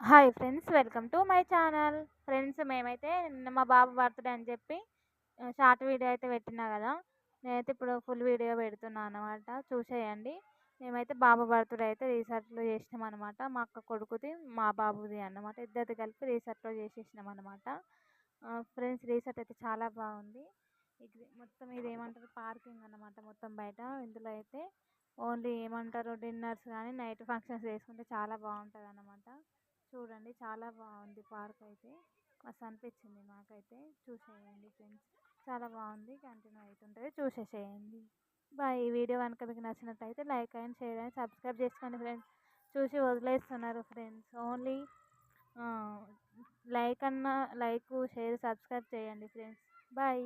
Hi friends, welcome to my channel. Friends, మేమైతే నిన్న మా బాబు బర్త్డే అని చెప్పి షార్ట్ వీడియో అయితే పెట్టినా కదా. నేనైతే ఇప్పుడు ఫుల్ వీడియో పెడుతున్నాను అనమాట, చూసేయండి. మేమైతే బాబు బర్త్డే అయితే రీసెంట్లో చేసినాం అనమాట. మా అక్క కొడుకుది మా బాబుది అన్నమాట, ఇద్దరిది కలిపి రీసెంట్లో చేసేసినాం అనమాట. ఫ్రెండ్స్, రీసెంట్ అయితే చాలా బాగుంది. ఇది మొత్తం ఇది ఏమంటారు పార్కింగ్ అన్నమాట, మొత్తం బయట. ఇందులో అయితే ఓన్లీ ఏమంటారు డిన్నర్స్ కానీ నైట్ ఫంక్షన్స్ చేసుకుంటే చాలా బాగుంటుంది అన్నమాట. చూడండి, చాలా బాగుంది పార్క్ అయితే. మస్తు అనిపించింది మాకైతే. చూసేయండి ఫ్రెండ్స్, చాలా బాగుంది. కంటిన్యూ అవుతుంటుంది, చూసేసేయండి. బాయ్. ఈ వీడియో కనుక మీకు నచ్చినట్టయితే like and share and subscribe చేసుకోండి ఫ్రెండ్స్. చూసి వదిలేస్తున్నారు friends. Only like share subscribe చేయండి ఫ్రెండ్స్. బాయ్.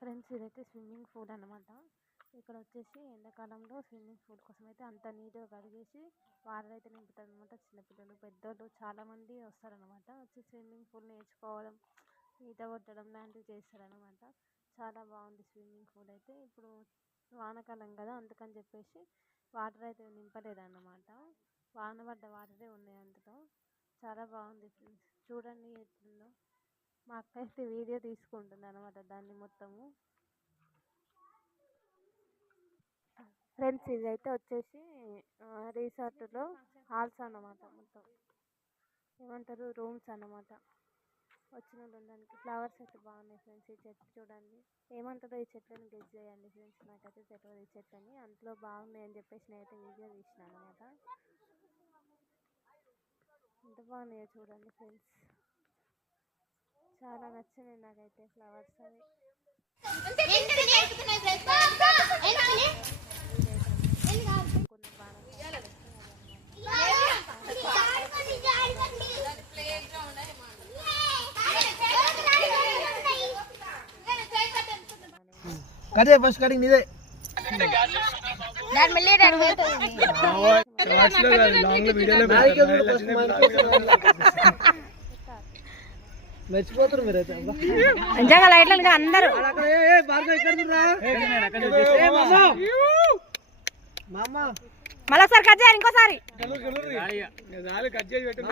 ఫ్రెండ్స్, ఇదైతే స్విమ్మింగ్ పూల్ అనమాట. ఇక్కడ వచ్చేసి ఎండాకాలంలో స్విమ్మింగ్ పూల్ కోసం అయితే అంత నీట్గా కడిగేసి వాటర్ అయితే నింపుతారు అనమాట. చిన్నపిల్లలు పెద్దోళ్ళు చాలామంది వస్తారనమాట. వచ్చి స్విమ్మింగ్ పూల్ నేర్చుకోవడం, ఈత కొట్టడం లాంటివి చేస్తారనమాట. చాలా బాగుంది స్విమ్మింగ్ పూల్ అయితే. ఇప్పుడు వానాకాలం కదా, అందుకని చెప్పేసి వాటర్ అయితే నింపలేదన్నమాట. వాన పడ్డ వాటరే ఉన్నాయి అందులో. చాలా బాగుంది ఫ్రెండ్స్, చూడండి ఎట్లుందో. మా అక్క అయితే వీడియో తీసుకుంటుంది అనమాట దాన్ని మొత్తము. ఫ్రెండ్స్, ఇదైతే వచ్చేసి రిసార్ట్లో హాల్స్ అన్నమాట. మొత్తం ఏమంటారు రూమ్స్ అన్నమాట. వచ్చిన ఉండడానికి ఫ్లవర్స్ అయితే బాగున్నాయి ఫ్రెండ్స్. ఈ చెట్లు చూడండి, ఏమంటారో ఈ చెట్లను గెస్ చేయండి ఫ్రెండ్స్. నాకైతే తెలియదు ఈ చెట్లని. అందులో బాగున్నాయి అని చెప్పేసి నేనైతే వీడియో తీసిన అనమాట. ఎంత బాగున్నాయో చూడండి ఫ్రెండ్స్. చాలా నచ్చినాయి నాకైతే ఫ్లవర్స్ అవి. కదే ఫస్ట్ కటింగ్ నీదే. మర్చిపోతారు మీరైతే నిజంగా లైట్లు అందరూ. మళ్ళొకసారి కట్ చేయాలి, ఇంకోసారి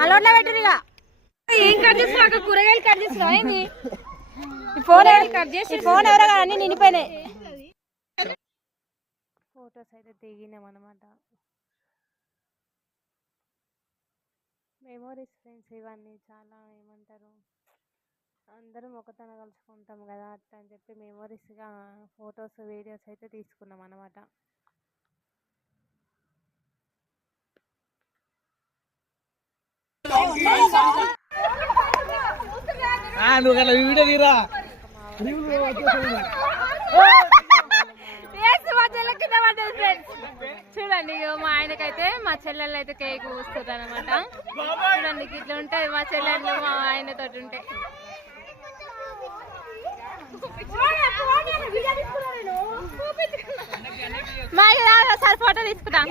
అలోట్లో పెట్టు. ఇక ఏం కట్ చేస్తా, కూరగాయలు కట్ చేస్తా. ఏంది ఫోన్ కట్ చేసి ఫోన్ ఎవరో కానీ నిండిపోయినాయి. ఫొటోస్ అయితే దిగినాం అనమాట. మెమోరీస్ ఫ్రెండ్స్ ఇవన్నీ. చాలా ఏమంటారు అందరం ఒకతన కలుసుకుంటాం కదా, అట్లా అని చెప్పి మెమోరీస్గా ఫొటోస్ వీడియోస్ అయితే తీసుకున్నాం అనమాట. నువ్వు అలా వీడియో తీరా. చూడండి, మా ఆయనకైతే మా చెల్లెళ్ళు అయితే కేక్ పూస్తారు అనమాట. చూడండి, ఇట్లా ఉంటుంది మా చెల్లెళ్ళు మా ఆయనతో ఉంటే. మా ఒకసారి ఫోటో తీసుకుంటాం.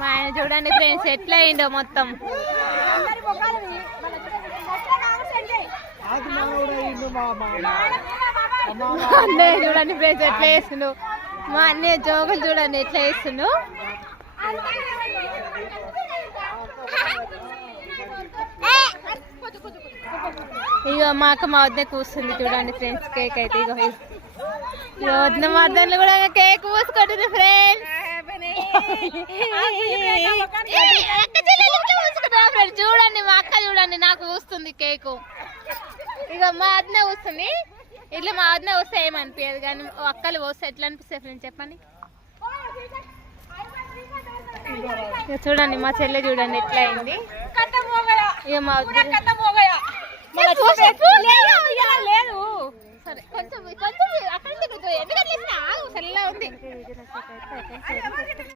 మా ఆయన చూడండి ఫ్రెండ్స్ ఎట్లా అయిందో మొత్తం. మా అన్నయ్య చూడండి ఫ్రెండ్స్ ఎట్లా వేస్తుండు. మా అన్నయ్య జోగులు చూడండి ఎట్లా వేస్తుండు. ఇక మా అక్క మా వద్ద కూర్చుంది చూడండి ఫ్రెండ్స్. కేక్ అయితే ఇక వద్ద మా వద్దలు కూడా కేక్ పూసుకుంటుంది ఫ్రెండ్స్. చూడండి మా అక్క చూడండి నాకు పూస్తుంది కేకు. ఇక మా వద్ద కూస్తుంది. ఇట్లా మా వద్ద వస్తే ఏమనిపించదు కానీ అక్కలు వస్తే ఎట్లా అనిపిస్తాయి ఫ్రెండ్స్ చెప్పండి. ఇక చూడండి మా చెల్లె చూడండి ఎట్లా అయింది. ఇక మా లేదు సరే కొంచెం కొంచెం అక్కడ ఎందుకంటే ఉంది.